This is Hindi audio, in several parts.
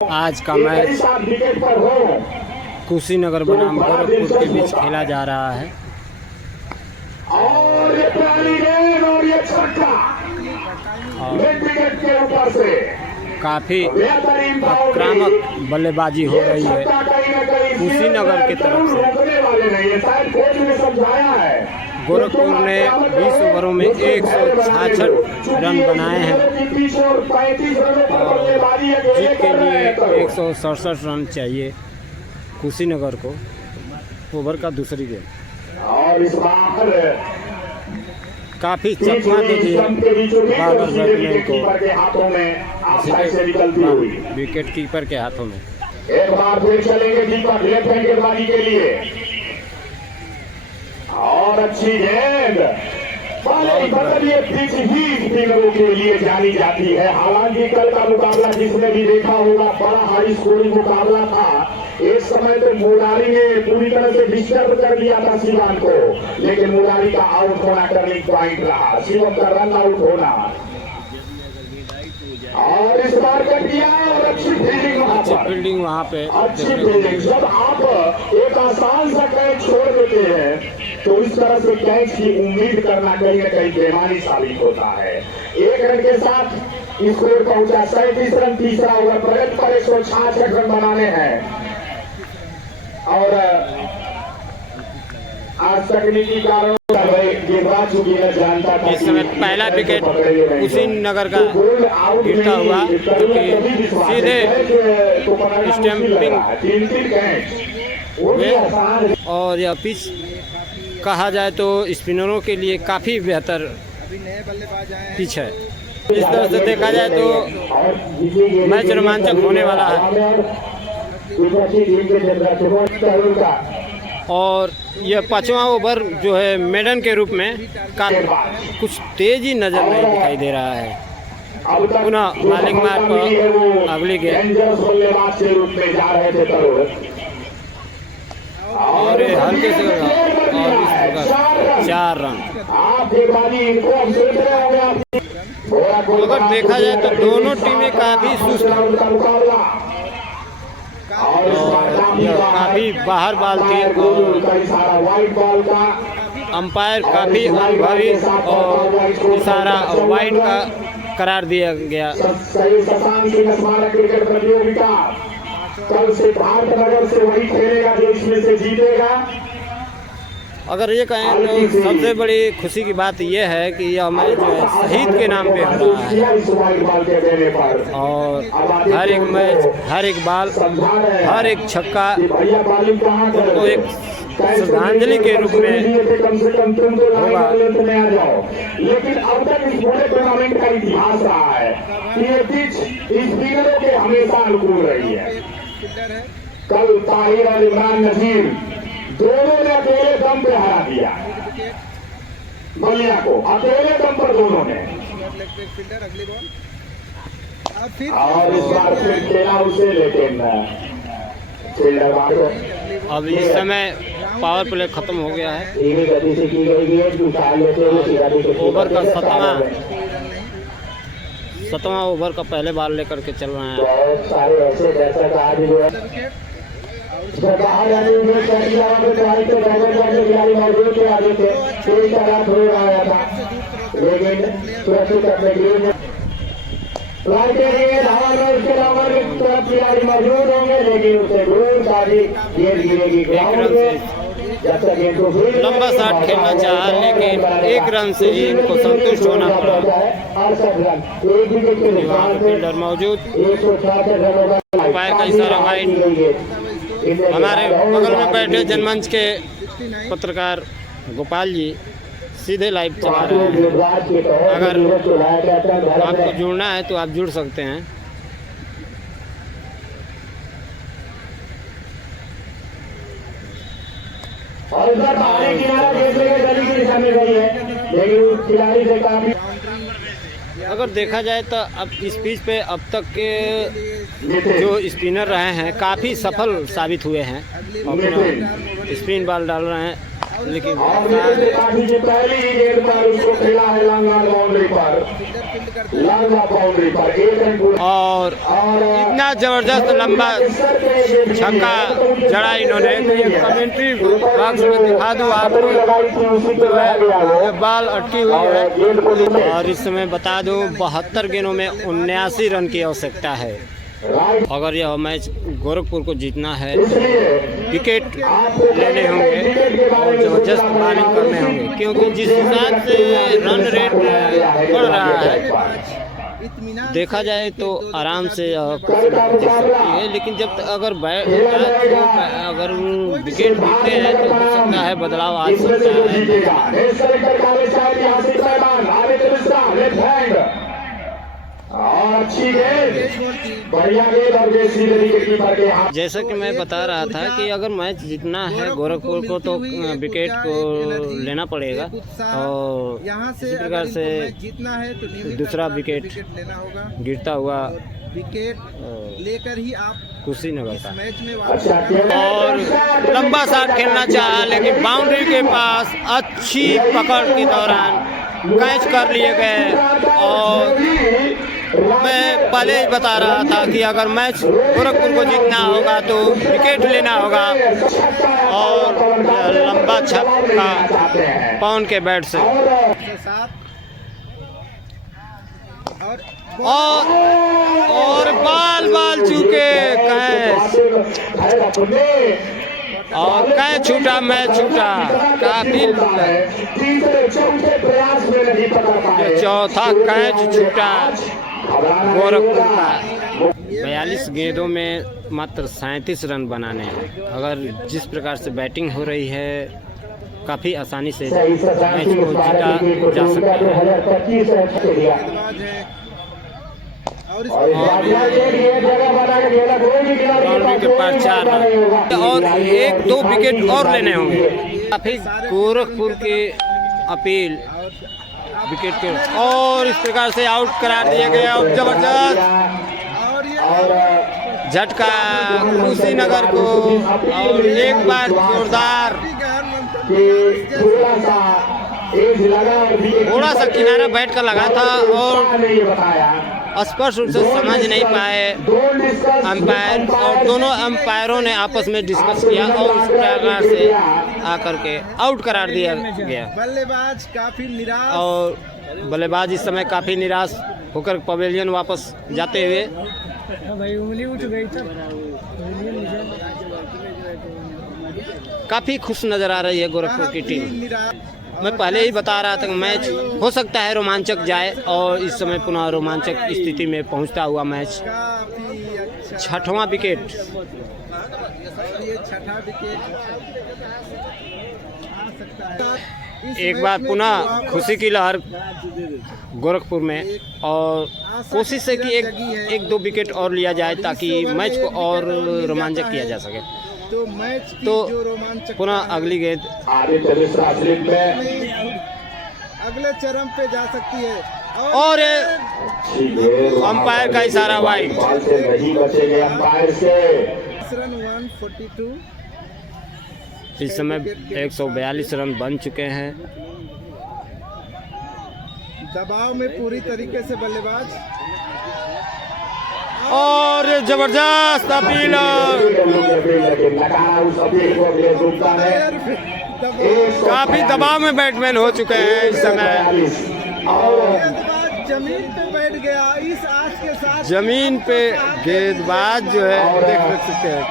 आज का मैच कुशीनगर बनाम गोरखपुर के बीच खेला जा रहा है और ये पहली गेंद और ये छक्का मिड विकेट के ऊपर से काफ़ी आक्रामक बल्लेबाजी हो रही है कुशीनगर की तरफ से। शायद कोच ने समझाया है। गोरखपुर ने 20 ओवरों में 166 रन बनाए हैं और जीत के लिए 167 रन चाहिए कुशीनगर को ओवर का दूसरी गेंद। और इस बार काफ़ी चकमा दे दिए बाबर बैट्समैन को विकेट कीपर के हाथों में। एक बार फिर चलेंगे दीपक लेफ्ट हैंड गेंदबाजी के लिए और अच्छी गेंद मतलब ये पिच ही स्पिनरों के लिए जानी जाती है। हालांकि कल का मुकाबला जिसने भी देखा होगा बड़ा हाई स्कोरिंग मुकाबला था। एक समय तो मुरारी ने पूरी तरह से डिस्टर्ब कर दिया था शिवम को, लेकिन मुरारी का आउट होना टर्निंग पॉइंट रहा, शिवम का रन आउट होना। और इस बार कर दिया और अच्छी फील्डिंग वहाँ पे अच्छी फील्डिंग। जब आप एक आसान सा कैच छोड़ देते हैं तो इस तरह से कैच की उम्मीद करना कहीं न कहीं बेमानी साबित होता है। एक रन के साथ स्कोर पहुंचा 37 रन, तीसरा ओवर प्रगति पर 166 रन बनाने हैं। और आज तकनीकी कारणों गेंदबाज चुकी है जानता था। इस समय पहला विकेट कुशीनगर का गिरता हुआ क्योंकि सीधे स्टैंपिंग और यह पिच कहा जाए तो स्पिनरों के लिए काफ़ी बेहतर पिच है। इस तरह से देखा जाए तो मैच रोमांचक होने वाला है और यह 5वां ओवर जो है मेडन के रूप में कुछ तेजी नजर नहीं दिखाई दे रहा है। पुनः मालिक मार्ग पर अगली गेंद और हल्के से और इस प्रकार 4 रन। अगर देखा जाए तो दोनों टीमें काफ़ी सुस्त हैं और काफ़ी बाहर बाल थी और अंपायर काफ़ी अनुभवी और इशारा वाइड का करार दिया गया। कल से भारतनगर से वही खेलेगा जो इसमें से जीतेगा। अगर ये कहें तो सबसे बड़ी खुशी की बात यह है कि यह मैच जो है शहीद के नाम पे हो रहा है और हर एक मैच, हर एक बाल, हर एक छक्का उनको एक श्रद्धांजलि के रूप में होगा। लेकिन अब तक इस पूरे टूर्नामेंट का इतिहास रहा है कि ये पिच स्पिनरों के हमेशा अनुकूल रही है। कल ताहिर और इमरान नजीर दोनों ने अकेले दम पे हरा दिया मलिया को, अकेले दम पर दोनों ने। और इस बार फिर खेला उसे, लेकिन अब इस समय पावर प्ले खत्म हो गया है। गति से की गई ओवर का 7वां ओवर का पहले बाल लेकर के चल रहे हैं। बहुत सारे ऐसे दर्शक आज जो है लेकिन सुरक्षित अपने मौजूद होंगे, लेकिन उसे दूर सारी गेंद गिरेगी। लंबा शॉट खेलना चाहा लेकिन एक रन से ही इनको संतुष्ट होना पड़ा। फील्डर मौजूद, अंपायर का इशारा वाइड। हमारे बगल में बैठे जनमंच के पत्रकार गोपाल जी सीधे लाइव चला रहे हैं। अगर आपको जुड़ना है तो आप जुड़ सकते हैं। और इधर बाहरी किनारा देखने के गली की दिशा में गई है, लेकिन खिलाड़ी से काफी। अगर देखा जाए तो अब इस पिच पे अब तक के जो स्पिनर रहे हैं काफ़ी सफल साबित हुए हैं, अपना स्पिन बॉल डाल रहे हैं। लेकिन त्रिपाठी की पहली ही गेंद पर उसको खेला है लंगा बाउंड्री पर, लंगा बाउंड्री पर 1 रन पूरा। और इतना जबरदस्त लंबा छक्का जड़ा इन्होंने कि कमेंट्री बॉक्स में दिखा दूं आपको, ये बॉल अटकी हुई है। और इस समय बता दूं 72 गेंदों में 79 रन की आवश्यकता है। अगर यह मैच गोरखपुर को जीतना है, विकेट लेने होंगे और जबरदस्त बॉलिंग करने होंगे, क्योंकि जिस हिसाब से रन रेट बढ़ रहा है देखा जाए तो आराम से जीत सकती है। लेकिन जब अगर अगर विकेट गिरते हैं तो हो सकता है बदलाव आ सकता है। अच्छी गेंद, बढ़िया गेंद और सीधे विकेटकीपर के हाथ। जैसा कि मैं बता रहा था कि अगर मैच जीतना है गोरखपुर को तो विकेट को लेना पड़ेगा, और इसी प्रकार से जीतना है तो दूसरा विकेट लेना होगा। गिरता हुआ विकेट लेकर ही आप कुशीनगर का मैच में और लंबा शॉट खेलना चाहा, लेकिन बाउंड्री के पास अच्छी पकड़ के दौरान कैच कर लिए गए। और मैं पहले ही बता रहा था कि अगर मैच गोरखपुर को जीतना होगा तो विकेट लेना होगा, और लंबा छक्का पवन के बैट से और बाल चूके कैच, और कैच छूटा, मैच छूटा। काफी चौथा कैच छूटा गोरखपुर का। 42 गेंदों में मात्र 37 रन बनाने हैं। अगर जिस प्रकार से बैटिंग हो रही है काफ़ी आसानी से मैच को जीता जा सकता है। बाउंड्री के पास 4 रन और 1-2 विकेट और लेने होंगे। काफ़ी गोरखपुर की अपील विकेट के, और इस प्रकार से आउट करार दिया गया। और जबरदस्त झटका कुशीनगर को, और एक बार जोरदार थोड़ा सा किनारा बैठ कर लगा था और स्पष्ट रूप से समझ नहीं पाए अंपायर, और दोनों अंपायरों ने आपस में डिस्कस किया और उस प्रकार से आकर के आउट करार दिया गया। बल्लेबाज काफी निराश, और बल्लेबाज इस समय काफ़ी निराश होकर पवेलियन वापस जाते हुए उंगली उठ गई था। काफ़ी खुश नज़र आ रही है गोरखपुर की टीम। मैं पहले ही बता रहा था कि मैच हो सकता है रोमांचक जाए, और इस समय पुनः रोमांचक स्थिति में पहुंचता हुआ मैच। छठवां विकेट, एक बार पुनः खुशी की लहर गोरखपुर में, और कोशिश है कि एक 2 विकेट और लिया जाए ताकि मैच को और रोमांचक किया जा सके। तो मैच की तो जो रोमांचक पुनः अगली गेंद अगले चरम पे जा सकती है, और अंपायर का इशारा वाइड। रन 142। इस समय 142 रन बन चुके हैं। दबाव में पूरी तरीके से बल्लेबाज, और जबरदस्त अपील, काफी दबाव में बैट्समैन हो चुके हैं इस समय। गेंदबाज जमीन पे बैठ गया। इस आज के साथ जमीन पे गेंदबाज जो है देख सकते हैं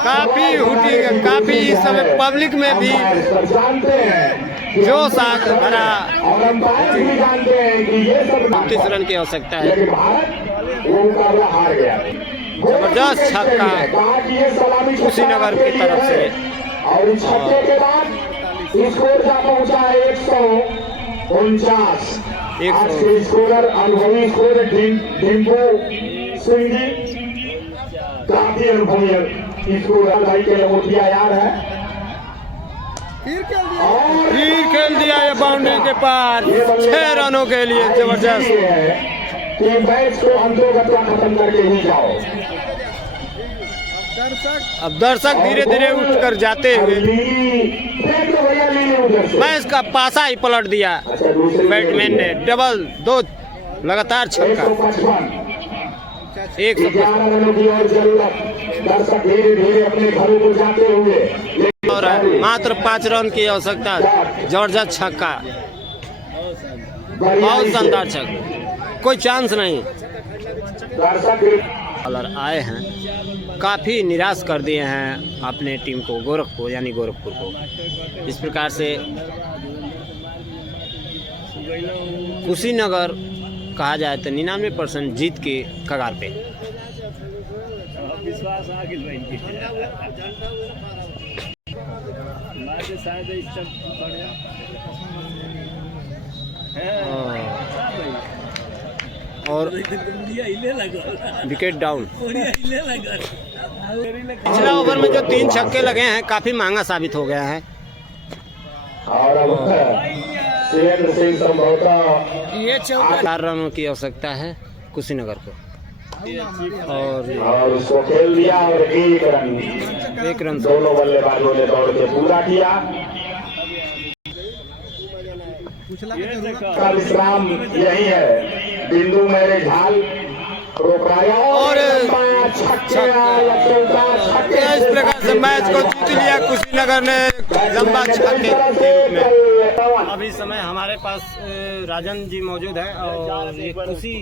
काफी हुटी, काफी इस समय पब्लिक में भी जोश आ भरा। 29 रन की आवश्यकता है। जबरदस्त छक्का कुशीनगर की तरफ से, और छक्के के बाद स्कोर जा पहुंचा है 149। आज के स्कोरर अनुभवी स्कोरर डिम्पू सिंह जी, काफी अनुभवी स्कोरर भाई के लंगोटिया यार है। फिर खेल दिया ये बाउंड्री के पार 6 रनों के लिए। जबरदस्त कि मैच को अंतोगत्वा खत्म करके ही जाओ। अब दर्शक धीरे धीरे उठकर जाते हुए भी नहीं उधर से। मैच का पासा ही पलट दिया अच्छा, दूसरी बैट्समैन ने। डबल 2 लगातार छक्का। 155 11 रनों की और जरूरत। दर्शक धीरे धीरे अपने घरों को जाते हुए और मात्र 5 रन की आवश्यकता। जबरदस्त छक्का, बहुत शानदार छक्का, कोई चांस नहीं। बॉलर आए हैं, काफ़ी निराश कर दिए हैं अपने टीम को, गोरखपुर यानी गोरखपुर को। इस प्रकार से कुशीनगर कहा जाए तो 99% जीत के कगार पे। और विकेट डाउन। पिछला ओवर में जो 3 छक्के लगे हैं काफ़ी महंगा साबित हो गया है। और अब सुरेंद्र सिंह संभवतः ये 4 रनों की आवश्यकता है कुशीनगर को। और उसको खेल दिया और 1 रन दोनों बल्लेबाजों ने दौड़ के पूरा किया। का विश्राम यही है। बिंदु मेरे झाल रोकाया और छक्के। इस प्रकार से मैच को जीत लिया कुशीनगर ने लंबा छक्के के रूप में। अभी समय हमारे पास राजन जी मौजूद हैं और ये कुशी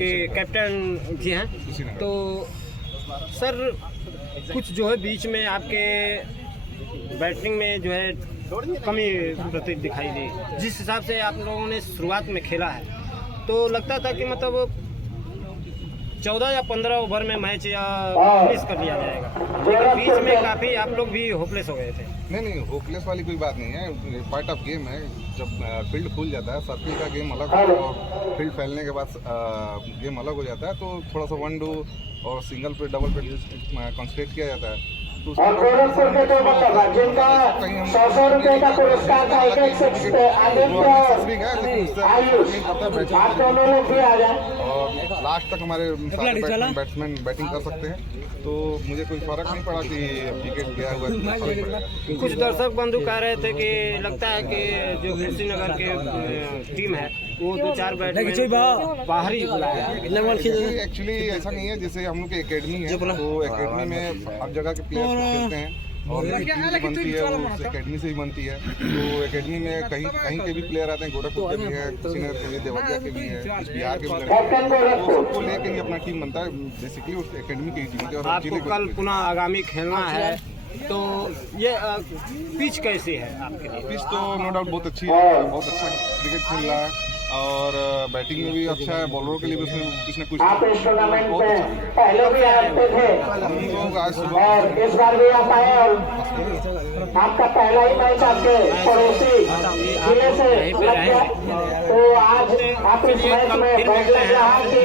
के कैप्टन जी हैं। तो सर कुछ जो है बीच में आपके बैटिंग में जो है कमी प्रतीत दिखाई दी। जिस हिसाब से आप लोगों ने शुरुआत में खेला है तो लगता था कि मतलब 14 या 15 ओवर में मैच या फिनिश कर लिया जाएगा, लेकिन बीच में काफ़ी आप लोग भी होपलेस हो गए थे। नहीं, होपलेस वाली कोई बात नहीं है। पार्ट ऑफ गेम है। जब फील्ड खुल जाता है, सर्किल का गेम अलग है और फील्ड फैलने के बाद गेम अलग हो जाता है, तो थोड़ा सा 1-2 और सिंगल पे डबल पे कंसंट्रेट किया जाता है। तो और गोरखपुर के 2 बल्लेबाज जिनका 100 रुपए का पुरस्कार था, एक आप दोनों लोग भी आ जाए। और लास्ट तक हमारे सारे बैट्समैन बैटिंग कर सकते हैं, तो मुझे कोई फर्क नहीं पड़ा कि विकेट गया हुआ। कुछ दर्शक बंधु कह रहे थे कि लगता है कि जो कुशीनगर के टीम है वो 2-4 बैट्समैन बाहर ही बुलाया है। एक्चुअली ऐसा नहीं है। जैसे हम लोग की एकेडमी है, तो एकेडमी में हर जगह के प्लेयर्स खेलते हैं और टीम बनती है वो एकेडमी से ही बनती है। तो एकेडमी में कहीं के भी प्लेयर आते हैं, गोरखपुर के भी हैं, कुशीनगर के भी, देवरिया के भी हैं, बिहार के भी लड़के, तो सबको लेके ही अपना टीम बनता है। बेसिकली उस एकेडमी की टीम है। और आपको कल पुनः आगामी खेलना है, तो ये पिच कैसी है आपके लिए? पिच तो नो डाउट बहुत अच्छी है, बहुत अच्छा क्रिकेट खेल रहा है और बैटिंग में भी अच्छा है। बॉलरों के लिए भी उसने कुछ न कुछ आप इस टूर्नामेंट में पहले भी आते थे हम लोग आज सुबह और इस बार भी आप आए और आपका पहला ही मैच आपके पड़ोसी जिले से लग गया, तो आज आप इस मैच में बैठ लग रहा कि